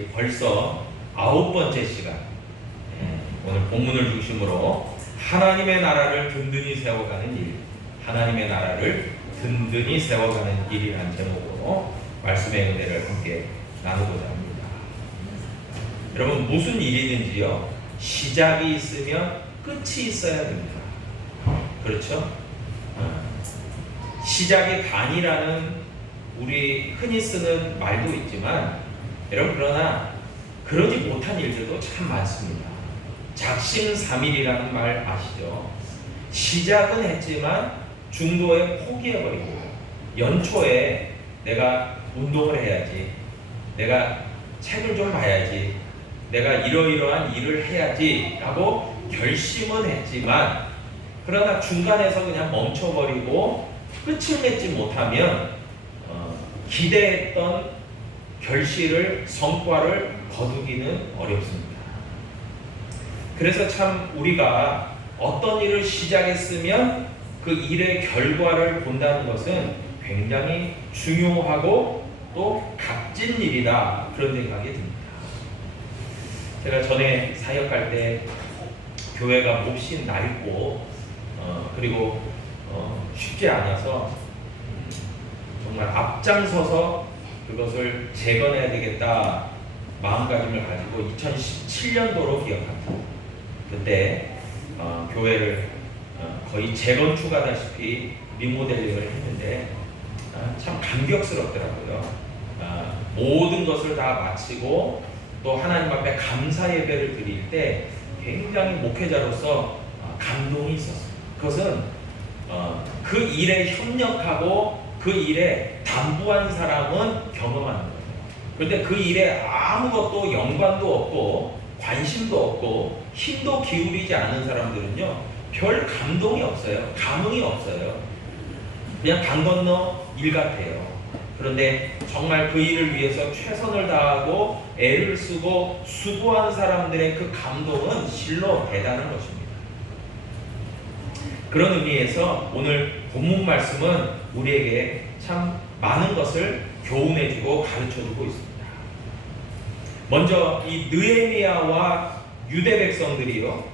이제 벌써 9번째 시간. 오늘 본문을 중심으로 하나님의 나라를 든든히 세워가는 일, 하나님의 나라를 든든히 세워가는 일이라는 제목으로 말씀의 은혜를 함께 나누고자 합니다. 여러분, 무슨 일이든지요, 시작이 있으면 끝이 있어야 됩니다. 그렇죠? 시작이 단이라는 우리 흔히 쓰는 말도 있지만, 여러분, 그러나 그러지 못한 일들도 참 많습니다. 작심삼일이라는 말 아시죠? 시작은 했지만 중도에 포기해버리고, 연초에 내가 운동을 해야지, 내가 책을 좀 봐야지, 내가 이러이러한 일을 해야지 라고 결심은 했지만, 그러나 중간에서 그냥 멈춰버리고 끝을 맺지 못하면 기대했던 결실을, 성과를 거두기는 어렵습니다. 그래서 참 우리가 어떤 일을 시작했으면 그 일의 결과를 본다는 것은 굉장히 중요하고 또 값진 일이다, 그런 생각이 듭니다. 제가 전에 사역할 때 교회가 몹시 낡고 그리고 쉽지 않아서 정말 앞장서서 그것을 재건해야 되겠다 마음가짐을 가지고 2017년도로 기억합니다. 그때 교회를 거의 재건축하다시피 리모델링을 했는데 참 감격스럽더라고요. 모든 것을 다 마치고 또 하나님 앞에 감사 예배를 드릴 때 굉장히 목회자로서 감동이 있었어요. 그것은 그 일에 협력하고 그 일에 담보한 사람은 경험하는 거예요. 그런데 그 일에 아무것도 연관도 없고 관심도 없고 힘도 기울이지 않는 사람들은요, 별 감동이 없어요. 감흥이 없어요. 그냥 강 건너 일 같아요. 그런데 정말 그 일을 위해서 최선을 다하고 애를 쓰고 수고한 사람들의 그 감동은 실로 대단한 것입니다. 그런 의미에서 오늘 본문 말씀은 우리에게 참 많은 것을 교훈해주고 가르쳐주고 있습니다. 먼저 이 느헤미야와 유대 백성들이요,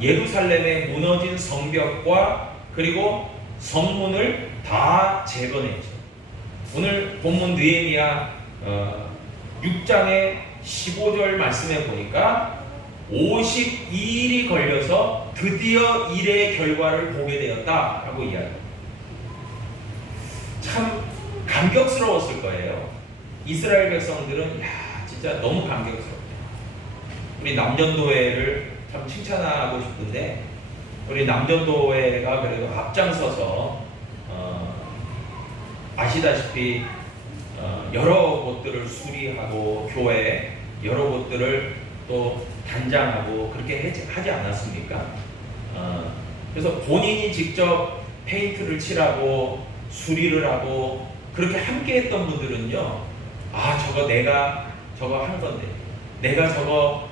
예루살렘의 무너진 성벽과 그리고 성문을 다 재건했죠. 오늘 본문 느헤미야 6장의 15절 말씀에 보니까 52일이 걸려서 드디어 일의 결과를 보게 되었다라고 이야기합니다. 참 감격스러웠을 거예요. 이스라엘 백성들은 진짜 너무 감격스럽다. 우리 남전도회를 참 칭찬하고 싶은데, 우리 남전도회가 그래도 앞장서서 아시다시피 여러 곳들을 수리하고 교회 여러 곳들을 또 단장하고 그렇게 하지 않았습니까? 그래서 본인이 직접 페인트를 칠하고 수리를 하고 그렇게 함께 했던 분들은요, 저거 내가 저거 한 건데, 내가 저거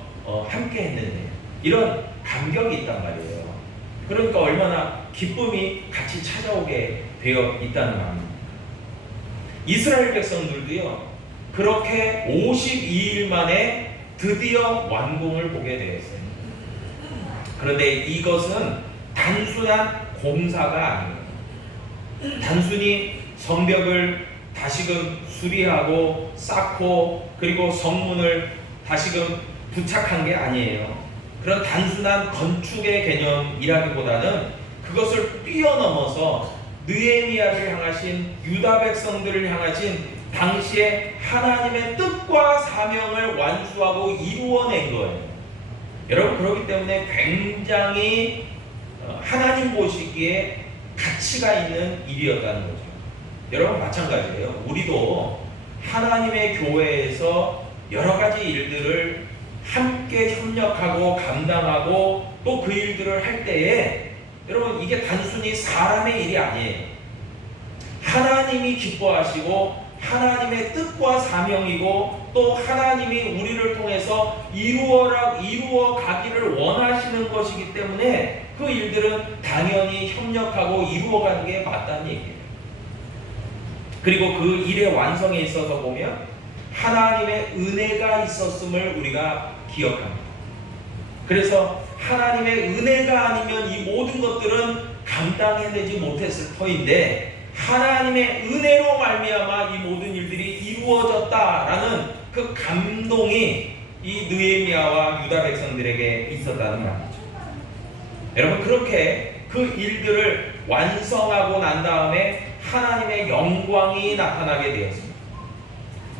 함께 했는데, 이런 감격이 있단 말이에요. 그러니까 얼마나 기쁨이 같이 찾아오게 되어 있다는 말입니다. 이스라엘 백성들도요, 그렇게 52일 만에 드디어 완공을 보게 되었어요. 그런데 이것은 단순한 공사가 아닙니다. 단순히 성벽을 다시금 수리하고 쌓고 그리고 성문을 다시금 부착한 게 아니에요. 그런 단순한 건축의 개념이라기보다는 그것을 뛰어넘어서 느헤미야를 향하신, 유다 백성들을 향하신 당시에 하나님의 뜻과 사명을 완수하고 이루어낸 거예요. 여러분, 그렇기 때문에 굉장히 하나님 보시기에 가치가 있는 일이었다는 거죠. 여러분, 마찬가지예요. 우리도 하나님의 교회에서 여러 가지 일들을 함께 협력하고 감당하고 또 그 일들을 할 때에, 여러분, 이게 단순히 사람의 일이 아니에요. 하나님이 기뻐하시고 하나님의 뜻과 사명이고 또 하나님이 우리를 통해서 이루어 가기를 원하시는 것이기 때문에 그 일들은 당연히 협력하고 이루어가는 게 맞다는 얘기예요. 그리고 그 일의 완성에 있어서 보면 하나님의 은혜가 있었음을 우리가 기억합니다. 그래서 하나님의 은혜가 아니면 이 모든 것들은 감당해내지 못했을 터인데 하나님의 은혜로 말미암아 이 모든 일들이 이루어졌다라는 그 감동이 이 느헤미야와 유다 백성들에게 있었다는 말이죠. 여러분, 그렇게 그 일들을 완성하고 난 다음에 하나님의 영광이 나타나게 되었습니다.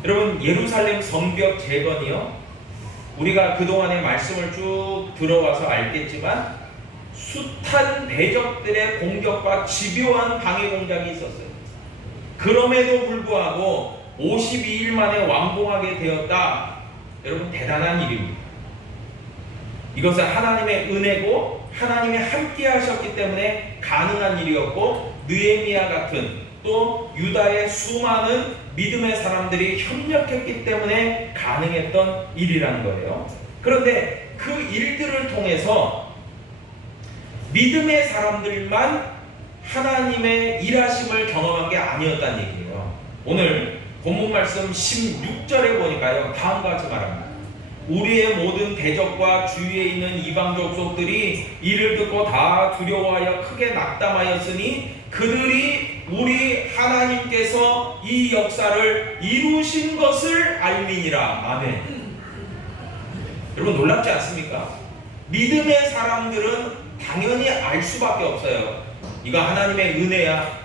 여러분, 예루살렘 성벽 재건이요, 우리가 그동안의 말씀을 쭉 들어와서 알겠지만 숱한 대적들의 공격과 집요한 방해 공작이 있었어요. 그럼에도 불구하고 52일 만에 완공하게 되었다. 여러분, 대단한 일입니다. 이것은 하나님의 은혜고 하나님이 함께 하셨기 때문에 가능한 일이었고, 느헤미야 같은 또 유다의 수많은 믿음의 사람들이 협력했기 때문에 가능했던 일이라는 거예요. 그런데 그 일들을 통해서 믿음의 사람들만 하나님의 일하심을 경험한 게 아니었다는 얘기예요. 오늘 본문 말씀 16절에 보니까요, 다음과 같이 말합니다. 우리의 모든 대적과 주위에 있는 이방 족속들이 이를 듣고 다 두려워하여 크게 낙담하였으니 그들이 우리 하나님께서 이 역사를 이루신 것을 알미니라. 아멘. 여러분, 놀랍지 않습니까? 믿음의 사람들은 당연히 알 수밖에 없어요. 이거 하나님의 은혜야.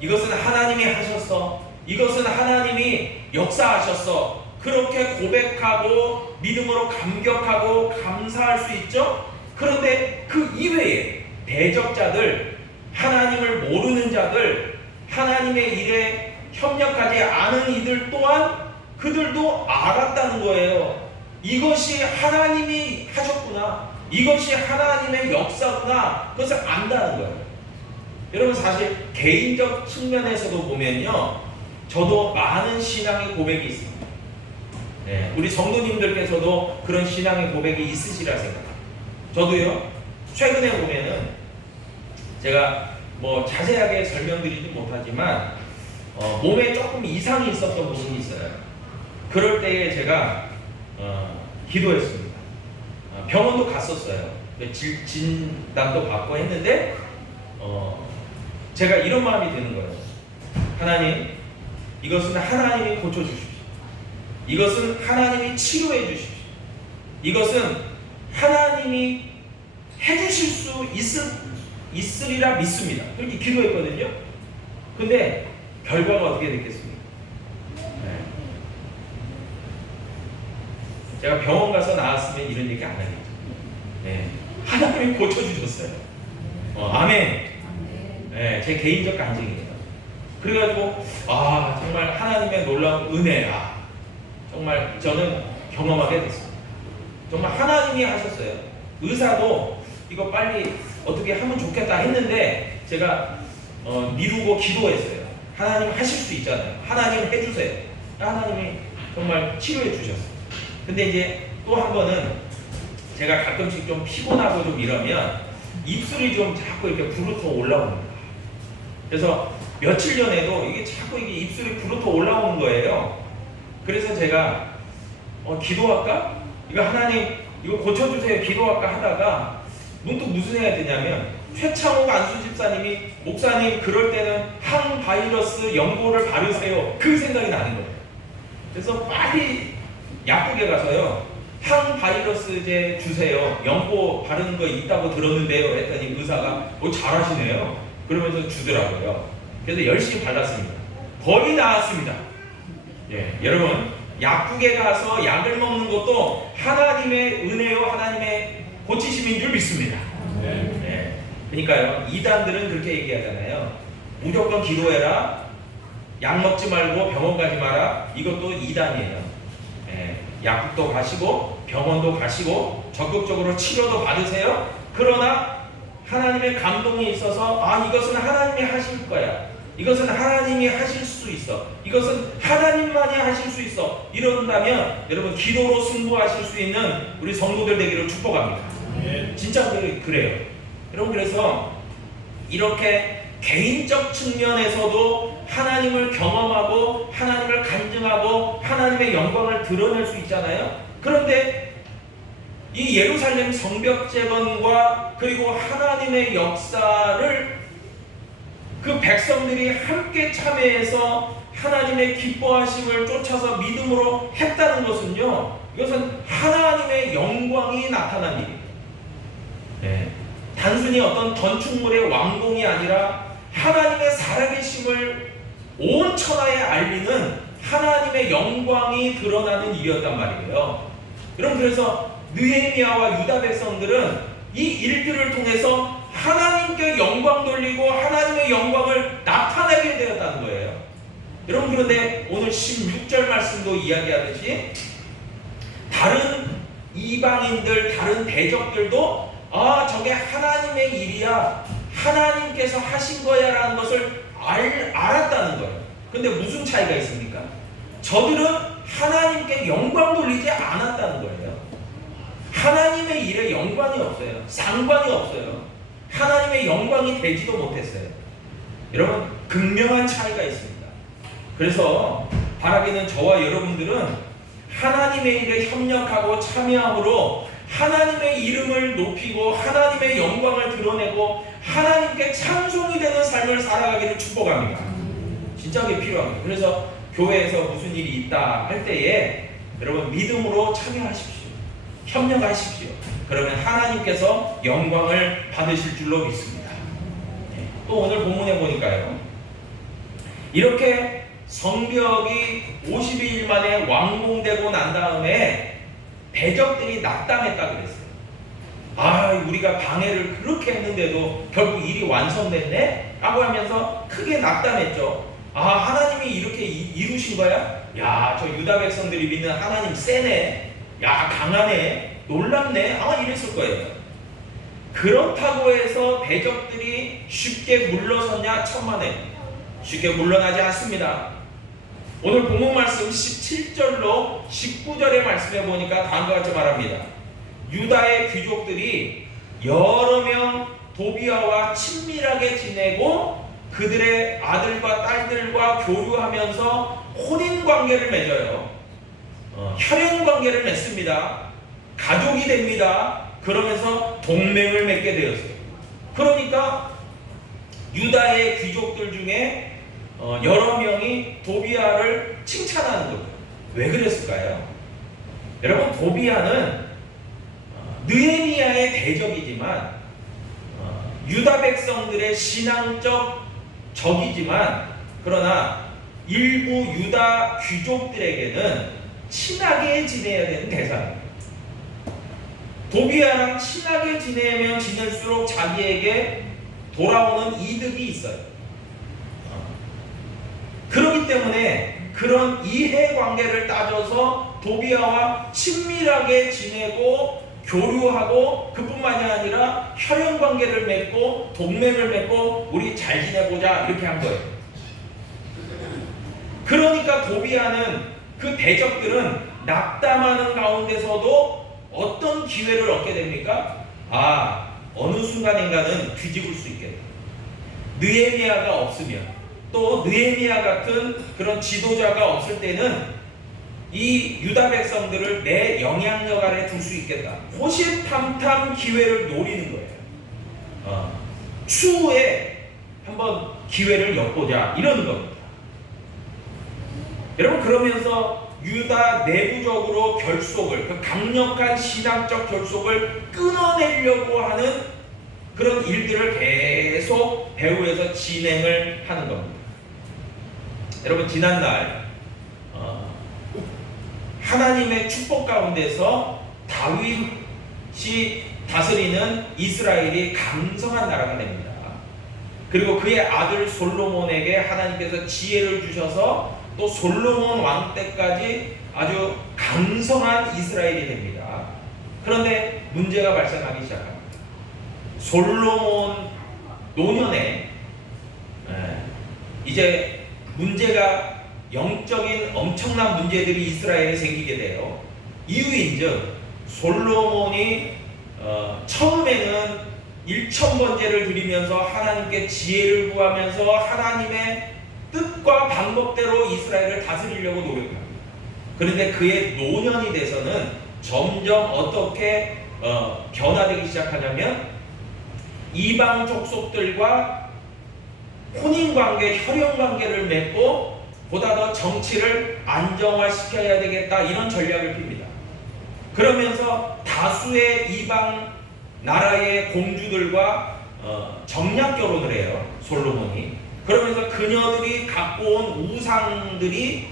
이것은 하나님이 하셨어. 이것은 하나님이 역사하셨어. 그렇게 고백하고 믿음으로 감격하고 감사할 수 있죠. 그런데 그 이외에 대적자들, 하나님을 모르는 자들, 하나님의 일에 협력하지 않은 이들 또한 그들도 알았다는 거예요. 이것이 하나님이 하셨구나, 이것이 하나님의 역사구나, 그것을 안다는 거예요. 여러분, 사실 개인적 측면에서도 보면요, 저도 많은 신앙의 고백이 있습니다. 우리 성도님들께서도 그런 신앙의 고백이 있으시라 생각합니다. 저도요, 최근에 보면은 제가 뭐 자세하게 설명드리지 못하지만 몸에 조금 이상이 있었던 부분이 있어요. 그럴 때에 제가 기도했습니다. 병원도 갔었어요. 진단도 받고 했는데 제가 이런 마음이 드는 거예요. 하나님, 이것은 하나님이 고쳐주십시오. 이것은 하나님이 치료해 주십시오. 이것은 하나님이 해주실 수 있으리라 믿습니다. 그렇게 기도했거든요. 근데 결과가 어떻게 됐겠습니까? 제가 병원 가서 나왔으면 이런 얘기 안 하겠죠. 하나님이 고쳐주셨어요. 아멘. 제 개인적 간증이에요. 그래가지고 정말 하나님의 놀라운 은혜라, 정말 저는 경험하게 됐습니다. 정말 하나님이 하셨어요. 의사도 이거 빨리 어떻게 하면 좋겠다 했는데 제가 미루고 기도했어요. 하나님 하실 수 있잖아요. 하나님 해주세요. 하나님이 정말 치료해 주셨어요. 근데 이제 또 한 번은 제가 가끔씩 좀 피곤하고 좀 이러면 입술이 좀 자꾸 이렇게 부르터 올라옵니다. 그래서 며칠 전에도 이게 자꾸 이게 입술이 부르터 올라오는 거예요. 그래서 제가 기도할까? 이거 하나님 이거 고쳐주세요, 기도할까 하다가 문득 무슨 생각이 드냐면, 최창욱 안수 집사님이 목사님 그럴 때는 항바이러스 연고를 바르세요, 그 생각이 나는 거예요. 그래서 빨리 약국에 가서요, 항바이러스제 주세요, 연고 바르는 거 있다고 들었는데요 했더니 의사가 잘하시네요 그러면서 주더라고요. 그래서 열심히 발랐습니다. 거의 나았습니다. 여러분, 약국에 가서 약을 먹는 것도 하나님의 은혜요, 하나님의 고치심인 줄 믿습니다. 그러니까요, 이단들은 그렇게 얘기하잖아요. 무조건 기도해라, 약 먹지 말고 병원 가지 마라. 이것도 이단이에요. 약국도 가시고 병원도 가시고 적극적으로 치료도 받으세요. 그러나 하나님의 감동이 있어서 이것은 하나님이 하실 거야, 이것은 하나님이 하실 수 있어, 이것은 하나님만이 하실 수 있어, 이런다면 여러분, 기도로 승부하실 수 있는 우리 성도들 되기를 축복합니다. 진짜 그래요. 여러분, 그래서 이렇게 개인적 측면에서도 하나님을 경험하고 하나님을 간증하고 하나님의 영광을 드러낼 수 있잖아요. 그런데 이 예루살렘 성벽 재건과 그리고 하나님의 역사를 그 백성들이 함께 참여해서 하나님의 기뻐하심을 쫓아서 믿음으로 했다는 것은요, 이것은 하나님의 영광이 나타난 일입니다. 네. 단순히 어떤 건축물의 완공이 아니라 하나님의 살아계심을 온 천하에 알리는 하나님의 영광이 드러나는 일이었단 말이에요. 여러분, 그래서 느헤미야와 유다 백성들은 이 일들을 통해서 하나님께 영광 돌리고 하나님의 영광을 나타내게 되었다는 거예요. 여러분, 그런데 오늘 16절 말씀도 이야기하듯이 다른 이방인들, 다른 대적들도 저게 하나님의 일이야, 하나님께서 하신 거야 라는 것을 알았다는 거예요. 근데 무슨 차이가 있습니까? 저들은 하나님께 영광 돌리지 않았다는 거예요. 하나님의 일에 연관이 없어요. 상관이 없어요. 하나님의 영광이 되지도 못했어요. 여러분, 극명한 차이가 있습니다. 그래서 바라기는 저와 여러분들은 하나님의 일에 협력하고 참여함으로 하나님의 이름을 높이고 하나님의 영광을 드러내고 하나님께 찬송이 되는 삶을 살아가기를 축복합니다. 진짜 그게 필요합니다. 그래서 교회에서 무슨 일이 있다 할 때에 여러분 믿음으로 참여하십시오. 협력하십시오. 그러면 하나님께서 영광을 받으실 줄로 믿습니다. 또 오늘 본문에 보니까요, 이렇게 성벽이 52일 만에 완공되고 난 다음에 대적들이 낙담했다 그랬어요. 우리가 방해를 그렇게 했는데도 결국 일이 완성됐네? 라고 하면서 크게 낙담했죠. 하나님이 이렇게 이루신 거야? 야, 저 유다 백성들이 믿는 하나님 세네. 야, 강하네. 놀랍네. 이랬을 거예요. 그렇다고 해서 대적들이 쉽게 물러섰냐? 천만에 쉽게 물러나지 않습니다. 오늘 본문 말씀 17절로 19절의 말씀에 보니까 다음과 같이 말합니다. 유다의 귀족들이 여러 명 도비아와 친밀하게 지내고 그들의 아들과 딸들과 교류하면서 혼인관계를 맺어요. 혈연관계를 맺습니다. 가족이 됩니다. 그러면서 동맹을 맺게 되었어요. 그러니까 유다의 귀족들 중에 여러 명이 도비아를 칭찬하는 거예요. 왜 그랬을까요? 여러분, 도비아는 느헤미야의 대적이지만 유다 백성들의 신앙적 적이지만 그러나 일부 유다 귀족들에게는 친하게 지내야 되는 대상입니다. 도비아랑 친하게 지내면 지낼수록 자기에게 돌아오는 이득이 있어요. 그렇기 때문에 그런 이해관계를 따져서 도비아와 친밀하게 지내고 교류하고 그뿐만이 아니라 혈연관계를 맺고 동맹을 맺고 우리 잘 지내보자 이렇게 한 거예요. 그러니까 도비아는 그 대적들은 낙담하는 가운데서도 어떤 기회를 얻게 됩니까? 어느 순간인가는 뒤집을 수 있겠다. 느헤미야가 없으면 또 느헤미야 같은 그런 지도자가 없을 때는 이 유다 백성들을 내 영향력 아래 둘 수 있겠다. 호시탐탐 기회를 노리는 거예요. 추후에 한번 기회를 엿보자 이러는 겁니다. 여러분, 그러면서 유다 내부적으로 결속을, 그 강력한 신앙적 결속을 끊어내려고 하는 그런 일들을 계속 배후에서 진행을 하는 겁니다. 여러분, 지난날 하나님의 축복 가운데서 다윗이 다스리는 이스라엘이 강성한 나라가 됩니다. 그리고 그의 아들 솔로몬에게 하나님께서 지혜를 주셔서 또 솔로몬 왕 때까지 아주 강성한 이스라엘이 됩니다. 그런데 문제가 발생하기 시작합니다. 솔로몬 노년에 이제 문제가 영적인 엄청난 문제들이 이스라엘에 생기게 돼요. 이유인즉 솔로몬이 처음에는 1000번제를 드리면서 하나님께 지혜를 구하면서 하나님의 뜻과 방법대로 이스라엘을 다스리려고 노력합니다. 그런데 그의 노년이 돼서는 점점 어떻게 변화되기 시작하냐면 이방 족속들과 혼인관계, 혈연관계를 맺고 보다 더 정치를 안정화시켜야 되겠다, 이런 전략을 핍니다. 그러면서 다수의 이방 나라의 공주들과 정략 결혼을 해요, 솔로몬이. 그러면서 그녀들이 갖고 온 우상들이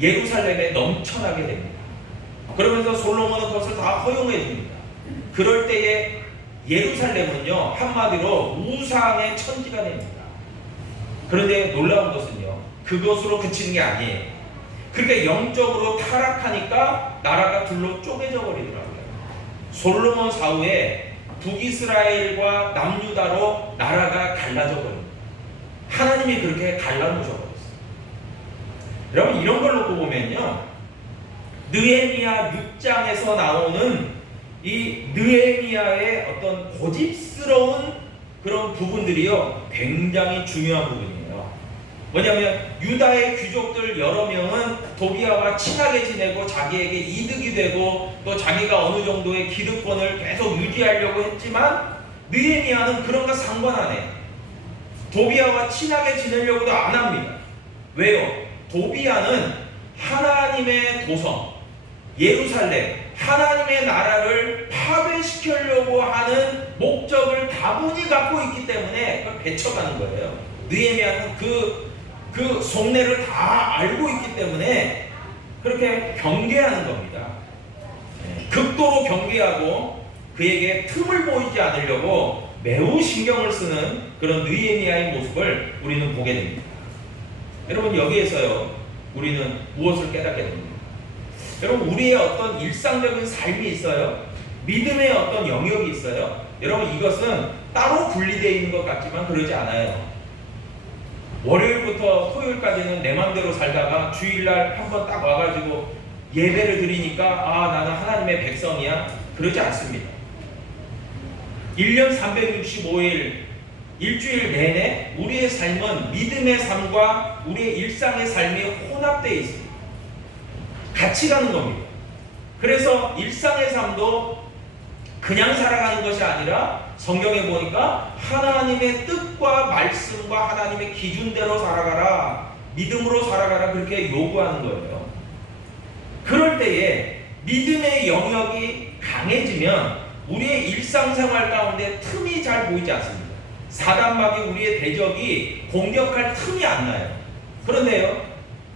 예루살렘에 넘쳐나게 됩니다. 그러면서 솔로몬은 그것을 다 허용해 줍니다. 그럴 때에 예루살렘은요, 한마디로 우상의 천지가 됩니다. 그런데 놀라운 것은요, 그것으로 그치는 게 아니에요. 그러니까 영적으로 타락하니까 나라가 둘로 쪼개져 버리더라고요. 솔로몬 사후에 북이스라엘과 남유다로 나라가 갈라져 버립니다. 하나님이 그렇게 갈라놓으셔 버렸어요. 여러분, 이런 걸 놓고 보면요, 느헤미야 6장에서 나오는 이 느헤미야의 어떤 고집스러운 그런 부분들이요, 굉장히 중요한 부분이에요. 뭐냐면 유다의 귀족들 여러 명은 도비아와 친하게 지내고 자기에게 이득이 되고 또 자기가 어느 정도의 기득권을 계속 유지하려고 했지만 느헤미야는 그런 거 상관 안 해요. 도비아와 친하게 지내려고도 안 합니다. 왜요? 도비아는 하나님의 도성 예루살렘, 하나님의 나라를 파괴시키려고 하는 목적을 다분히 갖고 있기 때문에 그걸 배쳐가는 거예요. 느헤미야는 그 속내를 다 알고 있기 때문에 그렇게 경계하는 겁니다. 극도로 경계하고 그에게 틈을 보이지 않으려고 매우 신경을 쓰는 그런 느헤미야의 모습을 우리는 보게 됩니다. 여러분, 여기에서요, 우리는 무엇을 깨닫게 됩니다? 여러분, 우리의 어떤 일상적인 삶이 있어요. 믿음의 어떤 영역이 있어요. 여러분, 이것은 따로 분리되어 있는 것 같지만 그러지 않아요. 월요일부터 토요일까지는 내 맘대로 살다가 주일날 한번 딱 와가지고 예배를 드리니까 나는 하나님의 백성이야, 그러지 않습니다. 1년 365일 일주일 내내 우리의 삶은 믿음의 삶과 우리의 일상의 삶이 혼합되어 있습니다. 같이 가는 겁니다. 그래서 일상의 삶도 그냥 살아가는 것이 아니라 성경에 보니까 하나님의 뜻과 말씀과 하나님의 기준대로 살아가라, 믿음으로 살아가라, 그렇게 요구하는 거예요. 그럴 때에 믿음의 영역이 강해지면 우리의 일상생활 가운데 틈이 잘 보이지 않습니다. 사단마귀 우리의 대적이 공격할 틈이 안 나요. 그런데요,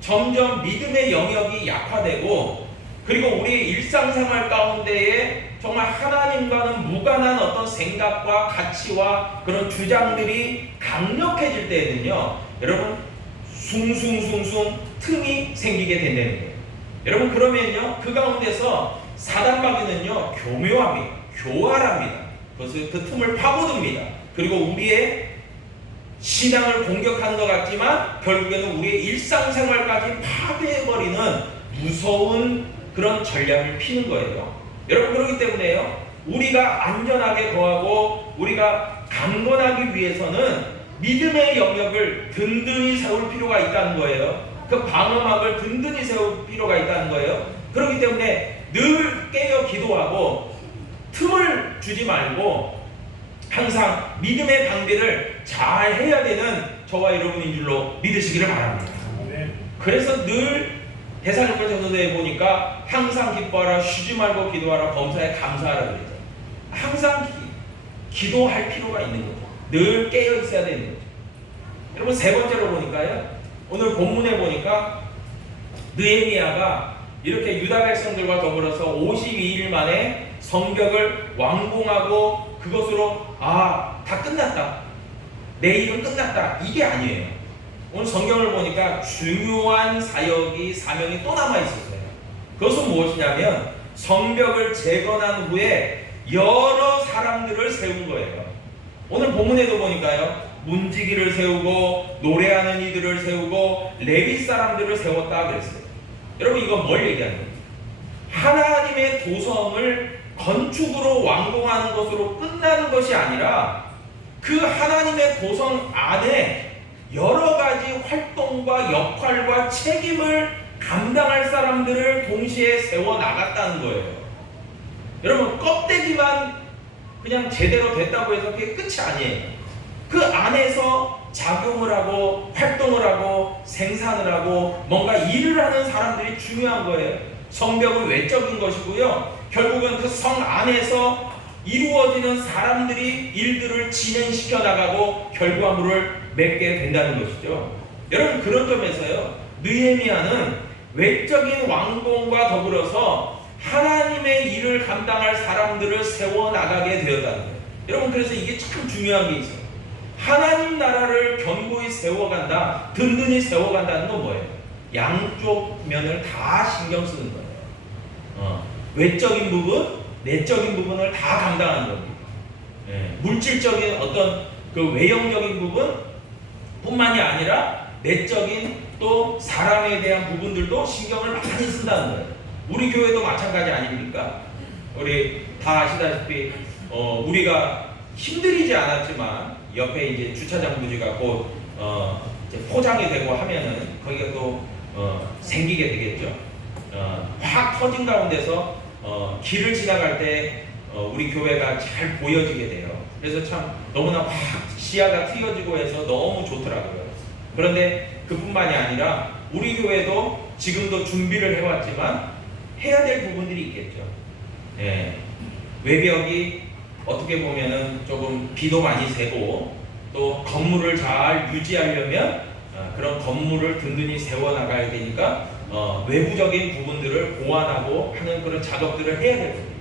점점 믿음의 영역이 약화되고 그리고 우리의 일상생활 가운데에 정말 하나님과는 무관한 어떤 생각과 가치와 그런 주장들이 강력해질 때에는요, 여러분, 숭숭숭숭 틈이 생기게 된다는 거예요. 여러분, 그러면요, 그 가운데서 사단마귀는요, 교활합니다. 그래서 그 틈을 파고듭니다. 그리고 우리의 신앙을 공격하는 것 같지만 결국에는 우리의 일상생활까지 파괴해버리는 무서운 그런 전략을 피는 거예요. 여러분, 그렇기 때문에요, 우리가 안전하게 거하고 우리가 강건하기 위해서는 믿음의 영역을 든든히 세울 필요가 있다는 거예요. 그 방어막을 든든히 세울 필요가 있다는 거예요. 그렇기 때문에 늘 깨어 기도하고 틈을 주지 말고 항상 믿음의 방비를 잘 해야 되는 저와 여러분인 줄로 믿으시기를 바랍니다. 그래서 늘 데살로니가전서에 보니까 항상 기뻐하라, 쉬지 말고 기도하라, 범사에 감사하라 그랬죠. 항상 기도할 필요가 있는 거죠. 늘 깨어 있어야 되는 거죠. 여러분, 세 번째로 보니까요, 오늘 본문에 보니까 느헤미야가 이렇게 유다 백성들과 더불어서 52일 만에 성벽을 완공하고 그것으로 다 끝났다, 내일은 끝났다, 이게 아니에요. 오늘 성경을 보니까 중요한 사명이 또 남아있었어요. 그것은 무엇이냐면 성벽을 재건한 후에 여러 사람들을 세운 거예요. 오늘 본문에도 보니까요, 문지기를 세우고 노래하는 이들을 세우고 레위 사람들을 세웠다 그랬어요. 여러분, 이건 뭘 얘기하는 거예요? 하나님의 도성을 건축으로 완공하는 것으로 끝나는 것이 아니라 그 하나님의 도성 안에 여러 가지 활동과 역할과 책임을 감당할 사람들을 동시에 세워 나갔다는 거예요. 여러분, 껍데기만 그냥 제대로 됐다고 해서 그게 끝이 아니에요. 그 안에서 작용을 하고 활동을 하고 생산을 하고 뭔가 일을 하는 사람들이 중요한 거예요. 성벽은 외적인 것이고요. 결국은 그 성 안에서 이루어지는 사람들이 일들을 진행시켜 나가고 결과물을 맺게 된다는 것이죠. 여러분, 그런 점에서요, 느헤미야는 외적인 왕궁과 더불어서 하나님의 일을 감당할 사람들을 세워나가게 되었다는 거예요. 여러분, 그래서 이게 참 중요한 게 있어요. 하나님 나라를 견고히 세워간다, 든든히 세워간다는 건 뭐예요? 양쪽 면을 다 신경 쓰는 거예요. 외적인 부분, 내적인 부분을 다 감당하는 겁니다. 물질적인 어떤 그 외형적인 부분 뿐만이 아니라 내적인 또 사람에 대한 부분들도 신경을 많이 쓴다는 거예요. 우리 교회도 마찬가지 아닙니까? 우리 다 아시다시피 우리가 힘들이지 않았지만 옆에 이제 주차장 부지가 곧 이제 포장이 되고 하면은 거기가 또 생기게 되겠죠. 확 터진 가운데서 길을 지나갈 때 우리 교회가 잘 보여지게 돼요. 그래서 참 너무나 확 시야가 트여지고 해서 너무 좋더라고요. 그런데 그뿐만이 아니라 우리 교회도 지금도 준비를 해왔지만 해야 될 부분들이 있겠죠. 외벽이 어떻게 보면은 조금 비도 많이 새고 또 건물을 잘 유지하려면 그런 건물을 든든히 세워나가야 되니까 외부적인 부분들을 보완하고 하는 그런 작업들을 해야 됩니다.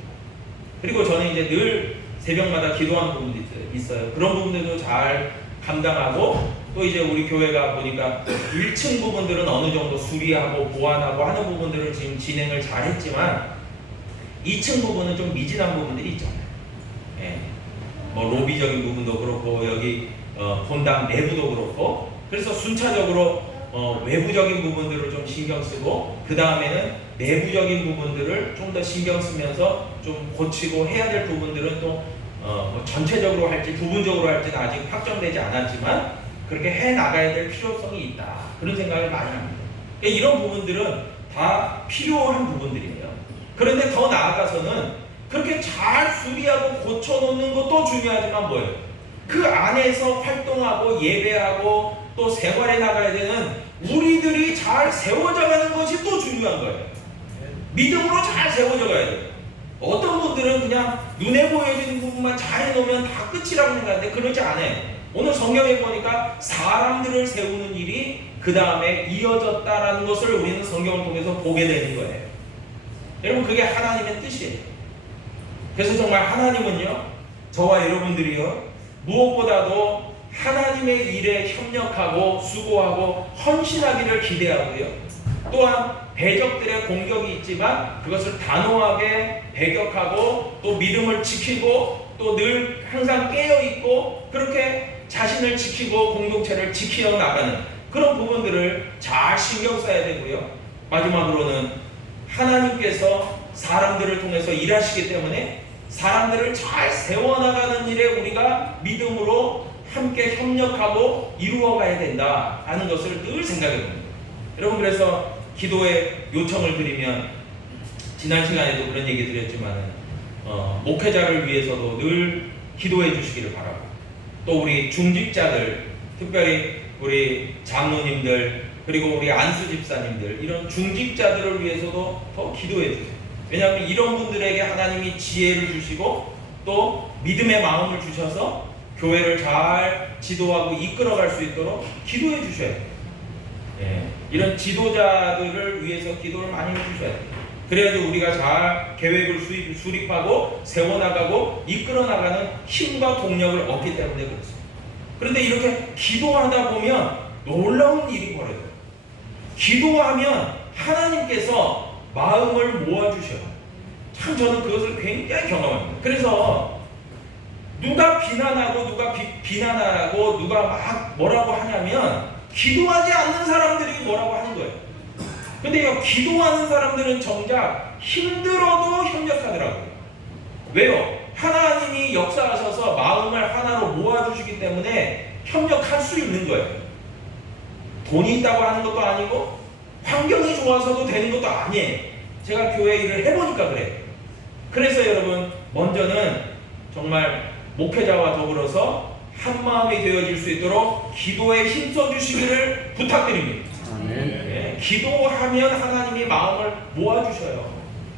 그리고 저는 이제 늘 새벽마다 기도하는 부분도 있어요. 그런 부분들도 잘 감당하고 또 이제 우리 교회가 보니까 1층 부분들은 어느 정도 수리하고 보완하고 하는 부분들을 지금 진행을 잘 했지만 2층 부분은 좀 미진한 부분들이 있잖아요. 뭐 로비적인 부분도 그렇고 여기 본당 내부도 그렇고 그래서 순차적으로 외부적인 부분들을 좀 신경 쓰고 그 다음에는 내부적인 부분들을 좀 더 신경 쓰면서 좀 고치고 해야 될 부분들은 또 뭐 전체적으로 할지 부분적으로 할지는 아직 확정되지 않았지만 그렇게 해 나가야 될 필요성이 있다, 그런 생각을 많이 합니다. 그러니까 이런 부분들은 다 필요한 부분들이에요. 그런데 더 나아가서는 그렇게 잘 수리하고 고쳐놓는 것도 중요하지만 뭐예요? 그 안에서 활동하고 예배하고 또 생활해 나가야 되는 우리들이 잘 세워져 가는 것이 또 중요한 거예요. 믿음으로 잘 세워져 가야 돼요. 어떤 분들은 그냥 눈에 보여지는 부분만 잘 해놓으면 다 끝이라고 생각하는데 그러지 않아요. 오늘 성경에 보니까 사람들을 세우는 일이 그 다음에 이어졌다라는 것을 우리는 성경을 통해서 보게 되는 거예요. 여러분, 그게 하나님의 뜻이에요. 그래서 정말 하나님은요, 저와 여러분들이요, 무엇보다도 하나님의 일에 협력하고 수고하고 헌신하기를 기대하고요. 또한 배적들의 공격이 있지만 그것을 단호하게 배격하고 또 믿음을 지키고 또 늘 항상 깨어있고 그렇게 자신을 지키고 공동체를 지키어 나가는 그런 부분들을 잘 신경 써야 되고요. 마지막으로는 하나님께서 사람들을 통해서 일하시기 때문에 사람들을 잘 세워나가는 일에 우리가 믿음으로 함께 협력하고 이루어가야 된다 하는 것을 늘 생각해 봅니다. 여러분, 그래서 기도의 요청을 드리면 지난 시간에도 그런 얘기 드렸지만 목회자를 위해서도 늘 기도해 주시기를 바라고 또 우리 중직자들, 특별히 우리 장로님들 그리고 우리 안수 집사님들 이런 중직자들을 위해서도 더 기도해 주세요. 왜냐하면 이런 분들에게 하나님이 지혜를 주시고 또 믿음의 마음을 주셔서 교회를 잘 지도하고 이끌어갈 수 있도록 기도해 주셔야 돼요. 이런 지도자들을 위해서 기도를 많이 해주셔야 돼요. 그래야지 우리가 잘 계획을 수립하고 세워나가고 이끌어나가는 힘과 동력을 얻기 때문에 그렇습니다. 그런데 이렇게 기도하다 보면 놀라운 일이 벌어져요. 기도하면 하나님께서 마음을 모아주셔요. 참 저는 그것을 굉장히 경험합니다. 그래서 누가 비난하고 누가 비난하고 누가 막 뭐라고 하냐면 기도하지 않는 사람들이 뭐라고 하는 거예요. 근데 기도하는 사람들은 정작 힘들어도 협력하더라고요. 왜요? 하나님이 역사하셔서 마음을 하나로 모아주시기 때문에 협력할 수 있는 거예요. 돈이 있다고 하는 것도 아니고 환경이 좋아서도 되는 것도 아니에요. 제가 교회 일을 해보니까 그래요. 그래서 여러분 먼저는 정말 목회자와 더불어서 한마음이 되어질 수 있도록 기도에 힘써 주시기를 부탁드립니다. 네, 기도하면 하나님이 마음을 모아주셔요.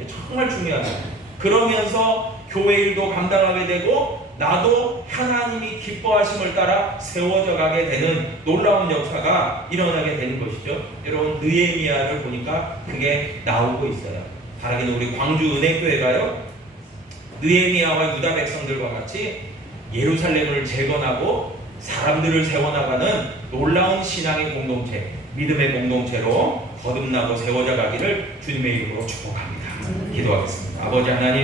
정말 중요하다. 그러면서 교회 일도 감당하게 되고 나도 하나님이 기뻐하심을 따라 세워져 가게 되는 놀라운 역사가 일어나게 되는 것이죠. 여러분 느헤미야를 보니까 그게 나오고 있어요. 바라기는 우리 광주 은행교회가요, 느헤미야와 유다 백성들과 같이 예루살렘을 재건하고 사람들을 세워나가는 놀라운 신앙의 공동체, 믿음의 공동체로 거듭나고 세워져 가기를 주님의 이름으로 축복합니다. 기도하겠습니다. 아버지 하나님,